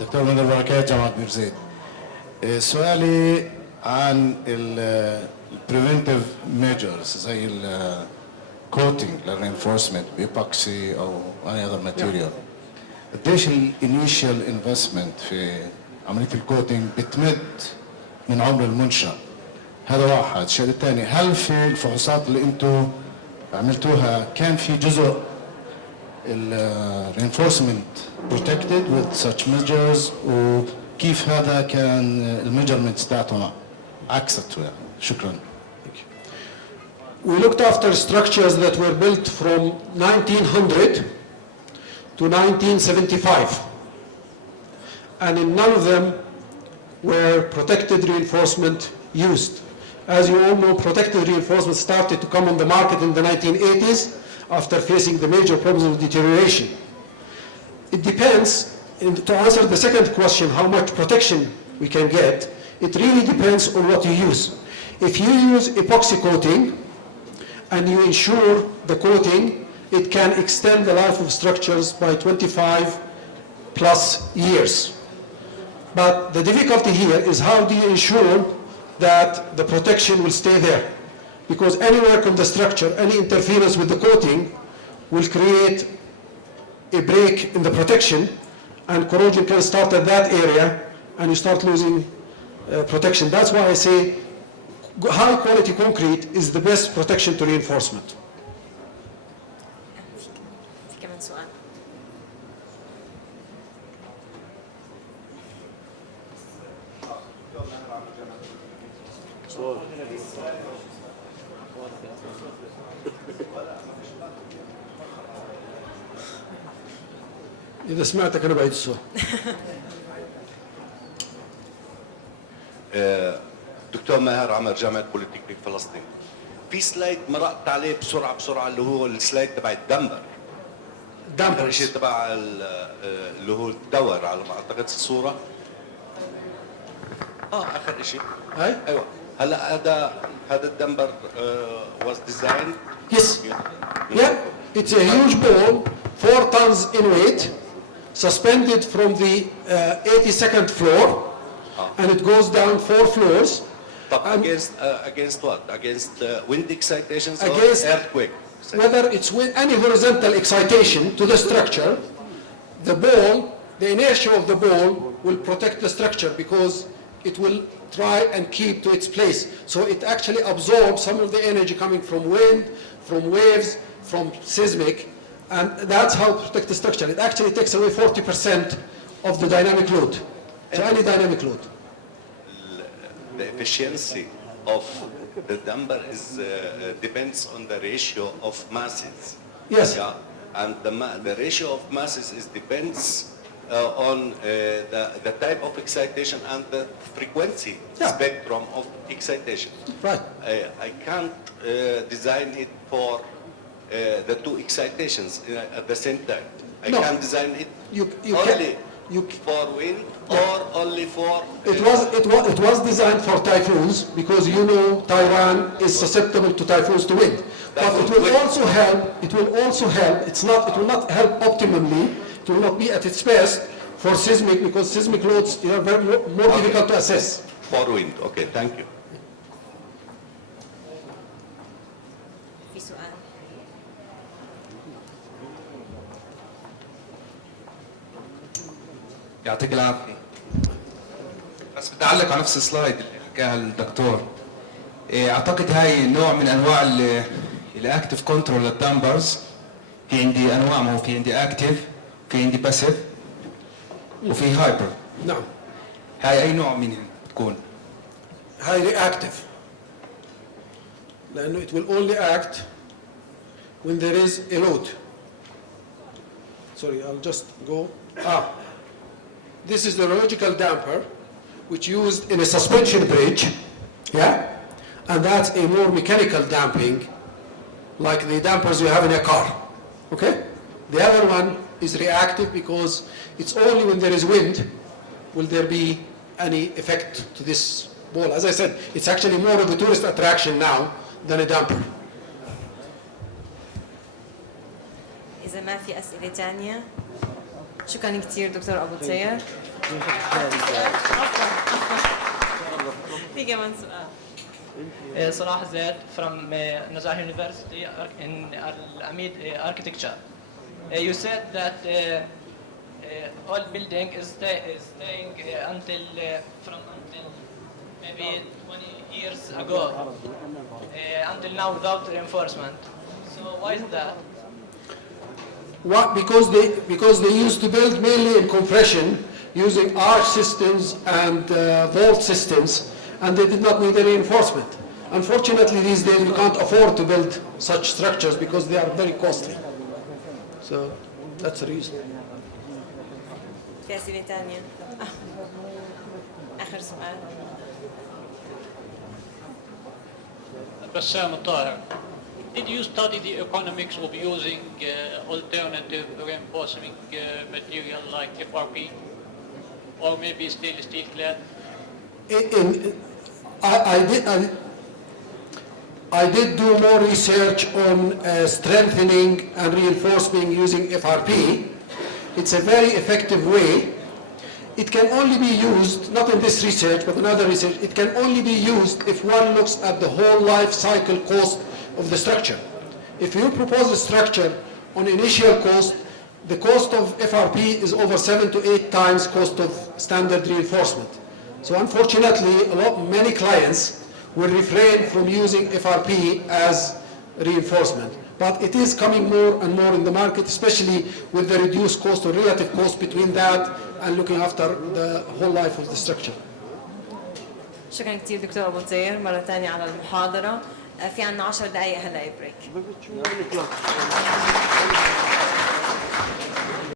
دكتور من البركات جامعة بير زيت. سؤالي عن preventive measures زي coating للreinforcement بإيبوكسي أو any other material. قديش initial investment في عملية الكوتينج بتمد من عمر المنشأ؟ هذا واحد. الشيء الثاني، هل في الفحوصات اللي انتم عملتوها كان في جزء reinforcement protected with such measures وكيف هذا كان الميجرمنتس تاعتهم عكسته يعني؟ شكرا. We looked after structures that were built from 1900 to 1975, and in none of them were protected reinforcement used. As you all know, protected reinforcement started to come on the market in the 1980s after facing the major problems of deterioration. It depends, to answer the second question, how much protection we can get, it really depends on what you use. If you use epoxy coating and you ensure the coating, it can extend the life of structures by 25 plus years. But the difficulty here is how do you ensure that the protection will stay there? Because any work on the structure, any interference with the coating will create a break in the protection, and corrosion can start at that area and you start losing protection. That's why I say high quality concrete is the best protection to reinforcement. إذا سمعتك أنا بعيد السؤال. دكتور ماهر عمر جامعة بوليتكنيك فلسطين. في سلايد مرقت عليه بسرعة اللي هو السلايد تبع الدمبر. دمبر. الشيء تبع اللي هو الدور على ما أعتقد الصورة. آخر شيء. هاي؟ أيوة. هلا هذا الدمبر was designed. Yes. Yeah. It's a huge ball, 4 tons in weight, suspended from the 82nd floor, and it goes down 4 floors. Against what? Against wind excitations against or earthquake? Whether it's with any horizontal excitation to the structure, the ball, the inertia of the ball will protect the structure because it will try and keep to its place. So it actually absorbs some of the energy coming from wind, from waves, from seismic, and that's how to protect the structure. It actually takes away 40% of the dynamic load, so any dynamic load. The efficiency of the damper is depends on the ratio of masses. Yes. Yeah, and the ratio of masses is depends on the type of excitation and the frequency spectrum of excitation. Right. I can't design it for the 2 excitations at the same time. I can't design it only for wind or only for. It was designed for typhoons because you know Taiwan is susceptible to typhoons to wind. But it will also help. It will also help. It will not help optimally. It will not be at its best for seismic because seismic loads are very more difficult to assess. For wind. Okay. Thank you. يعطيك العافية. بس بدي أعلق على نفس السلايد اللي حكاها الدكتور. أعتقد هاي نوع من أنواع الأكتيف كنترول للدامبرز. في عندي أنواع، ما هو في عندي أكتيف، في عندي باسيف، وفي هايبر. نعم. هاي أي نوع منهم تكون؟ هاي reactive. لأنه it will only act when there is a load. Sorry, I'll just go. This is the rheological damper, which used in a suspension bridge, and that's a more mechanical damping, like the dampers you have in a car, okay? The other one is reactive because it's only when there is wind will there be any effect to this ball. As I said, it's actually more of a tourist attraction now than a damper. إذا ما في أسئلة تانية شكرا كثير دكتور أبو تسير. في كمان سؤال. صلاح زيد from Nazar University in Al-Amid Architecture. You said that all building is staying until maybe 20 years ago until now without reinforcement. So why is that? What? Because they used to build mainly in compression using arch systems and vault systems, and they did not need any reinforcement. Unfortunately, these days we can't afford to build such structures because they are very costly. So that's the reason. في أسئلة ثانية؟ آخر سؤال. Bassam Tahir, did you study the economics of using alternative reinforcing material like FRP or maybe stainless steel clad? I did do more research on strengthening and reinforcing using FRP. It's a very effective way. It can only be used, not in this research, but in other research, it can only be used if one looks at the whole life cycle cost of the structure. If you propose a structure on initial cost, the cost of FRP is over 7 to 8 times cost of standard reinforcement. So unfortunately, many clients will refrain from using FRP as reinforcement. But it is coming more and more in the market, especially with the reduced cost or relative cost between that and looking after the whole life of the structure. شكرا كثير دكتور أبو تسير مرة ثانية على المحاضرة. في عنا 10 دقائق هلا بريك.